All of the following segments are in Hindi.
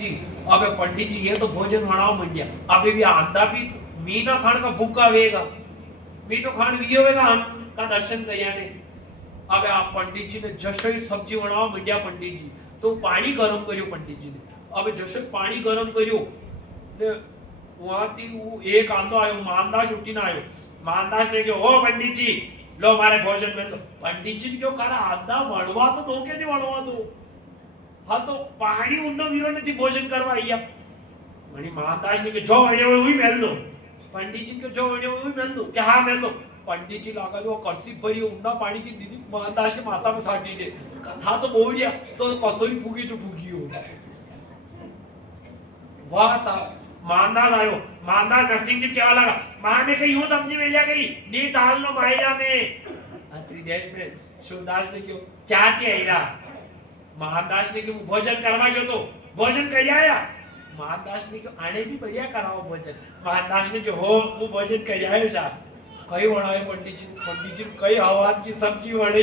थी। अबे पंडित जी ये तो भोजन बनाओ मंडिया, अबे भी आंदा भी मीना खान का भूखा वेगा, मीनो खान भी होगा हम का दर्शन करिया ने। अबे आप पंडित जी ने जशो सब्जी बनाओ मंडिया पंडित जी, तो पानी गरम करियो पंडित जी ने। अबे जशो पानी गरम करियो ने वहां थी वो एक आंदो आयो, मानदास उठी ना आयो। मानदास ने कहो ओ पंडित जी लो मारे भोजन में दो। पंडित जी ने क्यों करा आंदा वणवा तो दो के नहीं वणवा दो, हाँ तो पानी उन्नो वीरो ने भोजन करवा आया। मणि मानदास ने के जो वणे वही मेल दो। पंडित जी को जो वणे वही मेल दो, क्या हाँ मेल दो। पंडित जी लगा जो करसी भरी उन्ना पानी की दीदी मानदास के माथा में साटी दे। कथा तो बोलिया तो कसोई फूगी तो फूगी हो। वाह साहब मानदास आयो, मानदास नरसिंह जी क्या लगा, मां ने कही यूं सब्जी मिल गई नी चाल लो मायरा में अत्री देश में। शिवदास ने क्यों क्या दिया महादास ने क्यों भोजन करवा जो तो भोजन कर आया। महादास ने क्यों आने भी बढ़िया कराओ भोजन। महादास ने जो हो वो भोजन कर आयो साहब कई वणाए पंडित जी कई हवान की सब्जी वणी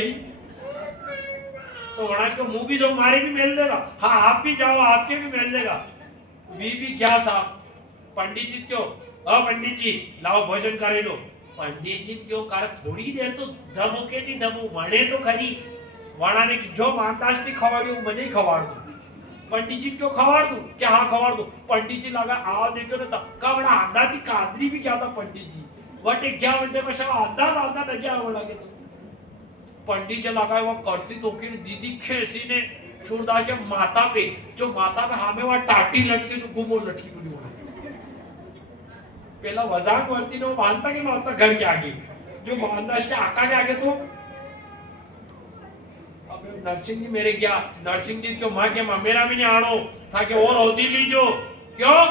तो वणा को मुंह भी जो मारे भी मिल देगा, हाँ आप भी जाओ आपके भी मिल देगा। भी क्या साहब पंडित जी क्यों पंडित जी लाओ भोजन करे लो। पंडित जी क्यों कर थोड़ी देर तो दबो के नहीं दबो वणे तो खरी। वणा ने जो मानदास थी खवाड़ी वो मने खवाड़ दू। पंडित जी क्यों खवाड़ दू, क्या हाँ खवाड़ दू। पंडित जी लगा आओ देखो ना तक्का बड़ा आंदा थी कादरी भी क्या था पंडित जी वटे क्या बनते में सब आंदा आंदा न क्या हो लगे। तो पंडित जी लगा वो करसी तो की दीदी खेसी ने सूरदास के माता पे जो माता पे हमें वहां टाटी लटकी जो गुमो लटकी पड़ी हो पहला वजाक वर्ती ने वो बांधता के मारता घर के आगे जो मानदास के आका के आगे। तो नरसिंह जी मेरे क्या नरसिंह जी क्यों मां के मां मेरा भी नहीं आड़ो था कि और होती लीजो क्यों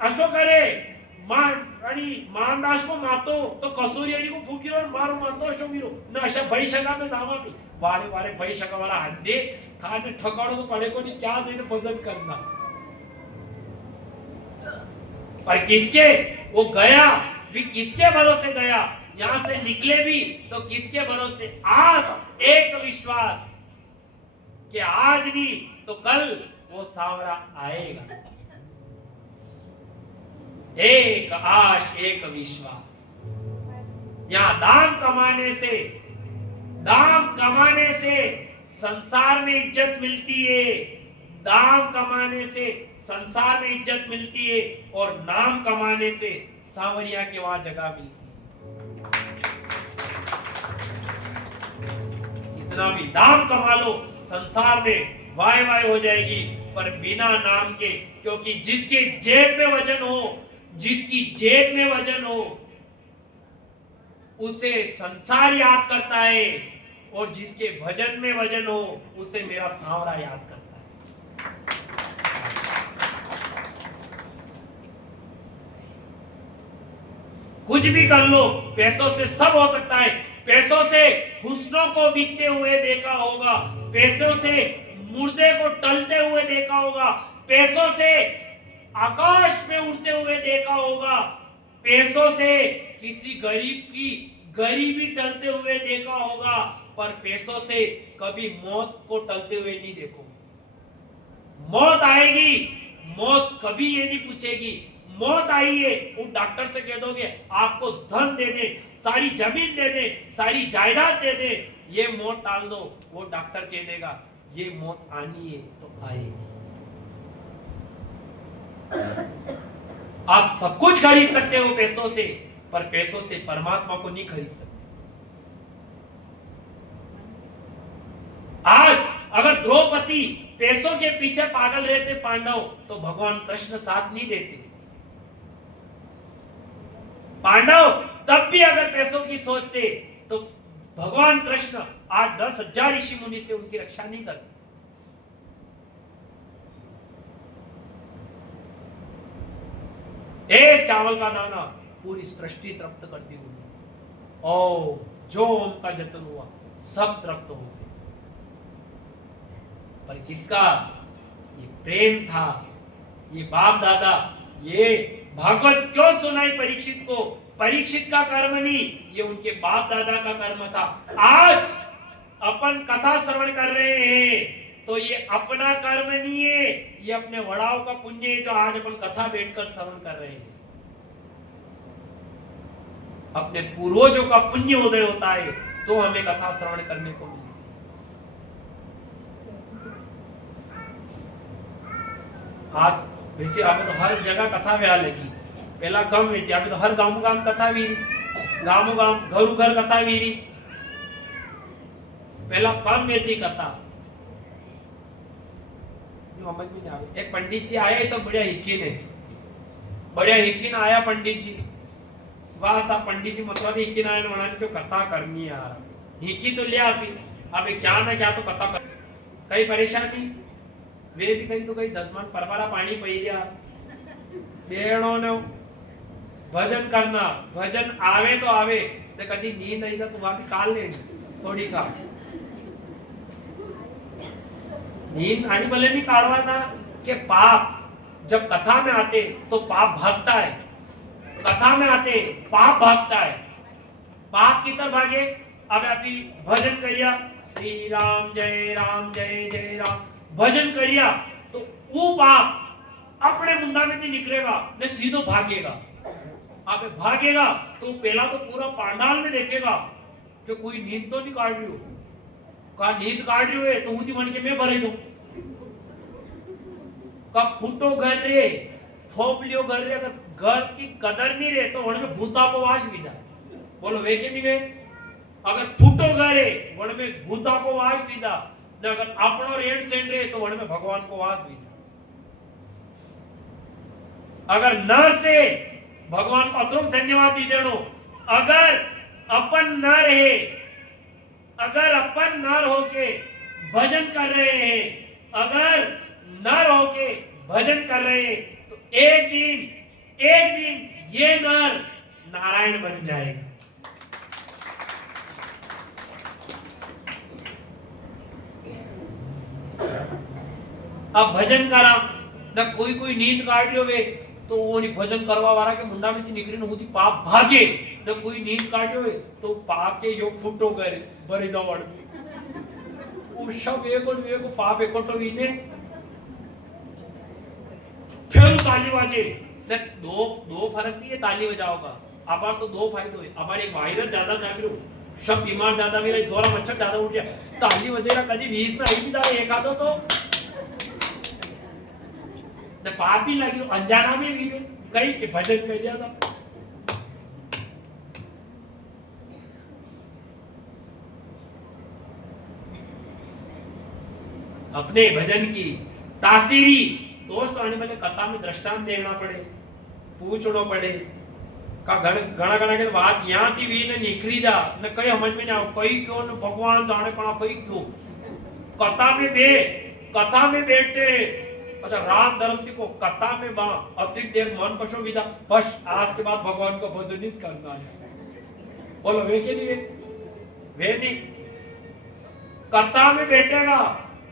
असो करे मां रानी मानदास को मातो तो कसूरी यानी को फूकीरो मारो मातो असो वीरो ना अशा भाई सगा में नामा भी वारे वारे भाई सगा वाला हंदे था ने ठगाड़ो तो पड़े को नहीं क्या देने भजन करना। पर किसके वो गया भी किसके भरोसे गया, यहां से निकले भी तो किसके भरोसे, आस एक विश्वास कि आज नहीं तो कल वो सांवरा आएगा। एक आश एक विश्वास। यहां दाम कमाने से संसार में इज्जत मिलती है, दाम कमाने से संसार में इज्जत मिलती है और नाम कमाने से सांवरिया के वहां जगह मिलती है। इतना भी दाम कमा लो संसार में वाय वाय हो जाएगी पर बिना नाम के, क्योंकि जिसके जेब में वजन हो, जिसकी जेब में वजन हो उसे संसार याद करता है और जिसके भजन में वजन हो उसे मेरा सांवरा याद करता है। कुछ भी कर लो पैसों से सब हो सकता है। पैसों से हुस्नों को बिकते हुए देखा होगा, पैसों से मुर्दे को टलते हुए देखा होगा, पैसों से आकाश में उड़ते हुए देखा होगा, पैसों से किसी गरीब की गरीबी टलते हुए देखा होगा, पर पैसों से कभी मौत को टलते हुए नहीं देखो। मौत आएगी, मौत कभी ये नहीं पूछेगी मौत आई है वो डॉक्टर से कह दोगे आपको धन दे दे, सारी जमीन दे दे, सारी जायदाद दे दे, ये मौत टाल दो, वो डॉक्टर कह देगा ये मौत आनी है तो आएगी। आप सब कुछ खरीद सकते हो पैसों से, पर पैसों से परमात्मा को नहीं खरीद सकते। आज अगर द्रौपदी पैसों के पीछे पागल रहते पांडव तो भगवान कृष्ण साथ नहीं देते। पांडव तब भी अगर पैसों की सोचते तो भगवान कृष्ण आज 10,000 ऋषि मुनि से उनकी रक्षा नहीं करते। एक चावल का दाना पूरी सृष्टि तृप्त करती हुई और जो ओम का जतन हुआ सब तृप्त हो गए। पर किसका ये प्रेम था, ये बाप दादा, ये भागवत क्यों सुनाई परीक्षित को, परीक्षित का कर्म नहीं, ये उनके बाप दादा का कर्म था। आज अपन कथा श्रवण कर रहे हैं तो ये अपना कर्म नहीं है, ये अपने वड़ाओं का पुण्य है जो आज अपन कथा बैठकर श्रवण कर रहे हैं। अपने पूर्वजों का पुण्य उदय होता है तो हमें कथा श्रवण करने को मिलती है। आज वैसे अभी तो हर जगह कथा व्याह लगी, पहला कम हुई थी, अभी तो हर गांव गांव कथा भी, गांव गांव घरू घर कथा भी रही, पहला कम में थी कथा। समझ में नहीं आवे। एक पंडित जी आया तो बढ़िया हिकीन आया पंडित जी, वाह सा पंडित जी मतलब हिकीन आया म्हणाने क्यों कथा करनी यार, हिकी तो लिया अभी क्या ना क्या तो कथा कर, कई परेशानी वे भी कहीं तो कहीं जजमान परवारा पानी पी दिया, बेड़ो ने भजन करना, भजन आवे तो आवे ने कभी नींद आई तो वहां की काल लेनी थोड़ी का नींद आनी भले नहीं काढ़वाना कि पाप जब कथा में आते तो पाप भागता है, कथा में आते पाप भागता है, पाप की तरफ भागे। अब अभी भजन करिया श्री राम जय जय राम भजन करिया तो वो पाप अपने मुंडा में नहीं निकलेगा ने सीधो भागेगा। आप भागेगा तो पहला तो पूरा पांडाल में देखेगा कि कोई नींद तो नहीं काट रही हो, कहा नींद काट रही है तो उदी मन के मैं भरे दो, कब फूटो घर रे थोप लियो घर रे, अगर घर की कदर नहीं रहे तो वण में भूता को वास भी जाए, बोलो वे के नहीं वे, अगर फूटो घर है वण में भूता को वास भी जा, न अगर अपनो रेड सेंड रहे तो वण में भगवान को वास भी जा। अगर न से भगवान को अतुल धन्यवाद दी देनो, अगर अपन न रहे, अगर अपन न रहो के भजन कर रहे हैं, अगर न रहो के भजन कर रहे हैं तो एक दिन ये नर नारायण बन जाएगा। अब भजन करा न कोई नींद काट लियो वे तो वो भजन करवा वाला के मुंडा में निकली न पाप भागे, न कोई नींद काट्यो वे तो पाप के यो फूटो करे भरे जाओ वाड़ में सब एक को पाप इकट्ठो वीने फिर ताली बाजे न दो फर्क नहीं है ताली बजाओ का, अपार तो दो फायदे हुए, हमारे एक वायरस ज्यादा जाग रहे हो, सब बीमार ज्यादा मेरा थोड़ा मच्छर ज्यादा उठ गया, ताली बजेगा कभी बीच में आई भी दादा एक आधो तो न पाप भी लगी अनजाना में भी कहीं के भजन कर दिया था। अपने भजन की तासीरी दोस्त आने वाले कथा में दृष्टांत देना पड़े, पूछना पड़े का घना के बात यहाँ थी भी ने निकली जा न कई समझ में ना कई क्यों न भगवान जाने पड़ा कई क्यों कथा में बैठते। अच्छा राम धर्म थी को कथा में बा अतिरिक्त देर मन पशु विदा बस आज के बाद भगवान को भजन ही करना है, बोलो वे के नहीं वे नहीं कथा में बैठेगा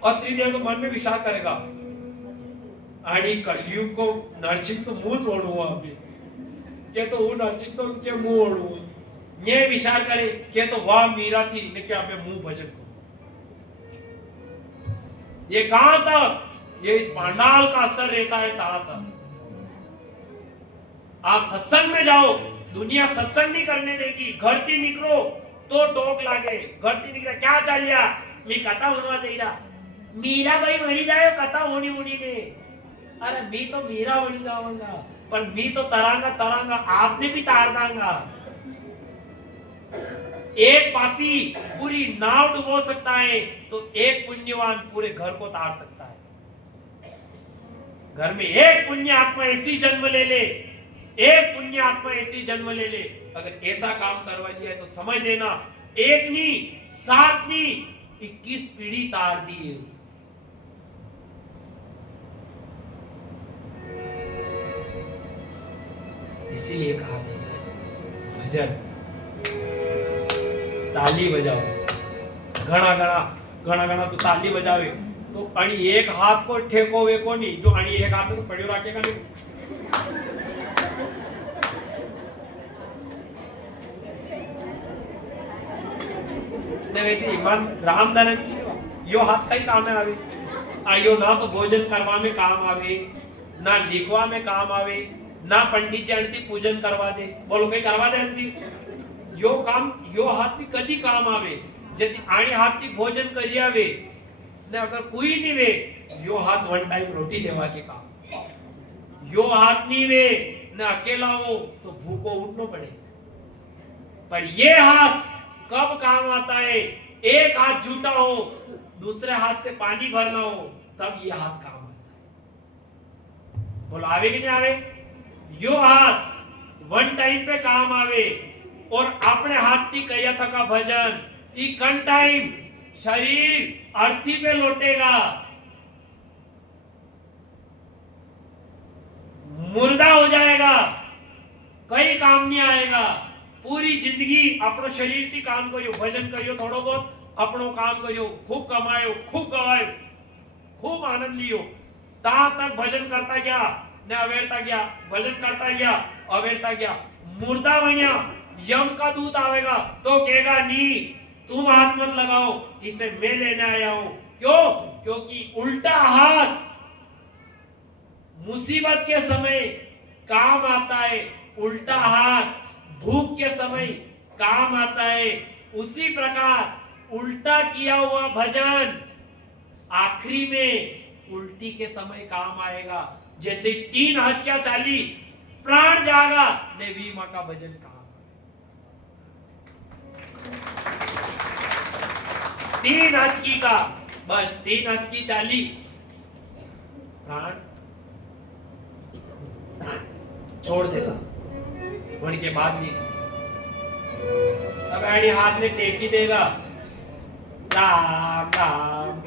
अतिरिक्त देर तो मन में विचार करेगा आणि कलयुग को नरसिंह तो मुंह जोड़ुआ अभी के तो वो नरसिंह तो उनके मुंह ओढ़ुआ ये विचार करे के तो वाह मीरा थी ने क्या पे मुंह भजन को ये कहां तक ये इस पांडाल का असर रहता है तहां तक। आप सत्संग में जाओ दुनिया सत्संग नहीं करने देगी, घर थी निकलो तो टोक लागे, घर थी निकला क्या चालिया मी कथा होना चाहिए मीरा भाई मरी जाए कथा होनी ने, अरे मी तो मीरा बनी जाऊंगा पर मी तो तरांगा आपने भी तार दांगा। एक पापी पूरी नाव डुबो सकता है तो एक पुण्यवान पूरे घर को तार सकता है। घर में एक पुण्य आत्मा ऐसी जन्म ले ले, एक पुण्य आत्मा ऐसी जन्म ले ले, अगर ऐसा काम करवा दिया है तो समझ लेना एक नहीं 7 नहीं 21 पीढ़ी तार दी है उसने। इसीलिए कहा जाता है भजन ताली बजाओ, घना तो ताली बजावे तो आणि एक हाथ को ठेको वे को नहीं जो आणि एक हाथ में तो पड़ियो रखेगा नहीं। ने वैसे ईमान रामदानंद की यो हाथ का ही काम है अभी आयो ना तो भोजन करवा में काम आवे, ना लिखवा में काम आवे, ना पंडित जी आंटी पूजन करवा दे। बोलो कई करवा दे आंटी? यो काम यो हाथ भी कदी काम आवे जेती आणी हाथ की भोजन करी आवे ने अगर कोई नहीं वे यो हाथ वन टाइम रोटी लेवा के काम। यो हाथ नहीं वे ने अकेला हो तो भूखो उठनो पड़े। पर ये हाथ कब काम आता है? एक हाथ झूठा हो, दूसरे हाथ से पानी भरना हो, तब ये हाथ काम आता है। बोलो आवे कि नहीं आवे? यो हाथ वन टाइम पे काम आवे और अपने हाथ की कया था का भजन ती कन टाइम शरीर अर्थी पे लौटेगा, मुर्दा हो जाएगा, कई काम नहीं आएगा। पूरी जिंदगी अपनो शरीर थी काम करियो, भजन करियो, थोड़ो बहुत अपनो काम करियो, खूब कमायो, खूब गवायो, खूब आनंद लियो। ता तक भजन करता गया ने अवेरता गया, भजन करता गया अवेरता गया, मुर्दा बनिया। यम का दूत आवेगा तो कहेगा नी तुम हाथ मत लगाओ, इसे मैं लेने आया हूं। क्यों? क्योंकि उल्टा हाथ मुसीबत के समय काम आता है, उल्टा हाथ भूख के समय काम आता है। उसी प्रकार उल्टा किया हुआ भजन आखिरी में उल्टी के समय काम आएगा। जैसे 3 हज चाली प्राण जागा ने वीमा का भजन काम। 3 हज की का बस 3 हज की चाली प्राण छोड़ दे सा के बाद नहीं। अब आड़ी हाथ में टेकी देगा राम राम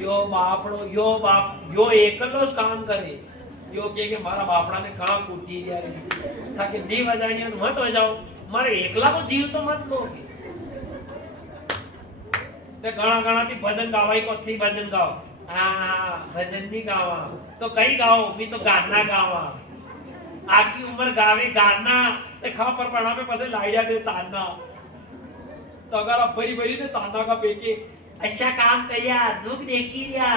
यो बापड़ो यो बाप यो एकलो काम करे। यो के मारा बापड़ा ने कहा कुटी दिया रे ताकि नी बजानी तो मत बजाओ, मारे एकला को जीव तो मत लोगे। ते गाना गाना थी भजन गावाई को थी भजन गाओ। भजन नहीं गावा तो कई गाओ, मी तो गाना गावा। आकी उम्र गावे गाना ते खा पर पढ़ा में पसे लाइडिया दे ताना। तो अगर आप बरी बरी ने ताना का पेके अच्छा काम करिया दुख देखी रिया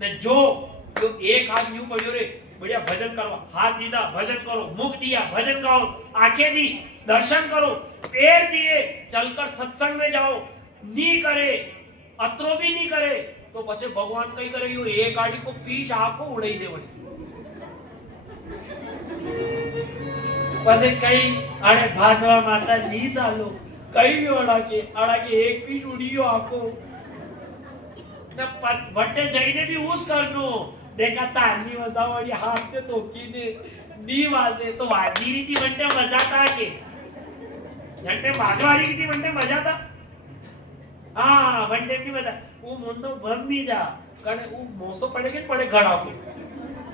ने जो एक हाथ यूं पड़ियो रे बढ़िया भजन करो, हाथ दीदा भजन करो, मुख दिया भजन गाओ, आंखें दी दर्शन करो, पैर दिए चलकर सत्संग में जाओ, नी करे अत्रो भी नहीं करे तो पछे भगवान कई करे यो एक गाड़ी को पीछ आको उड़ाई दे वड़ी। पते कई अड़े भादवा माता नी सालो कई भी अड़ा के एक पीछ उड़ियो आको न वटे जाइने भी उस करनो देखा तानी वजावाड़ी हाथ ने तोकी ने नी वाजे तो वाजी री थी वंटे मजा था के घंटे बाजवारी की थी वंटे मजा था। हाँ वंटे की मजा वो मुंडो बम्मी जा कने वो मोसो पड़ेगे पड़े घड़ा को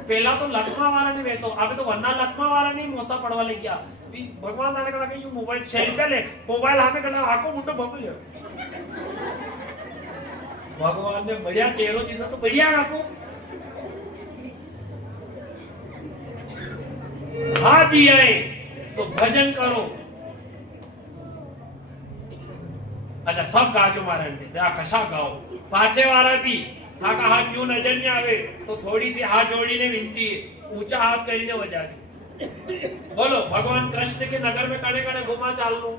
पहला तो लखमा वाला ने वेतो अबे तो वन्ना लखमा वाला नहीं मोसा पड़वा ले गया भी भगवान जाने कला के यू मोबाइल सेल पे ले मोबाइल हमें कला आको मुंडो बम्मी ले भगवान ने बढ़िया चेहरो दीदा तो बढ़िया रखो। हाथ दिया है तो भजन करो। अच्छा सब गाजो मारे दे कशा गाओ पाचे वाला भी थाका हाथ यूं नजर नहीं आवे तो थोड़ी सी हाथ जोड़ीने विनती ऊंचा हाथ करीने बजा दी। बोलो भगवान कृष्ण के नगर में कड़े कड़े घुमा चाल लो।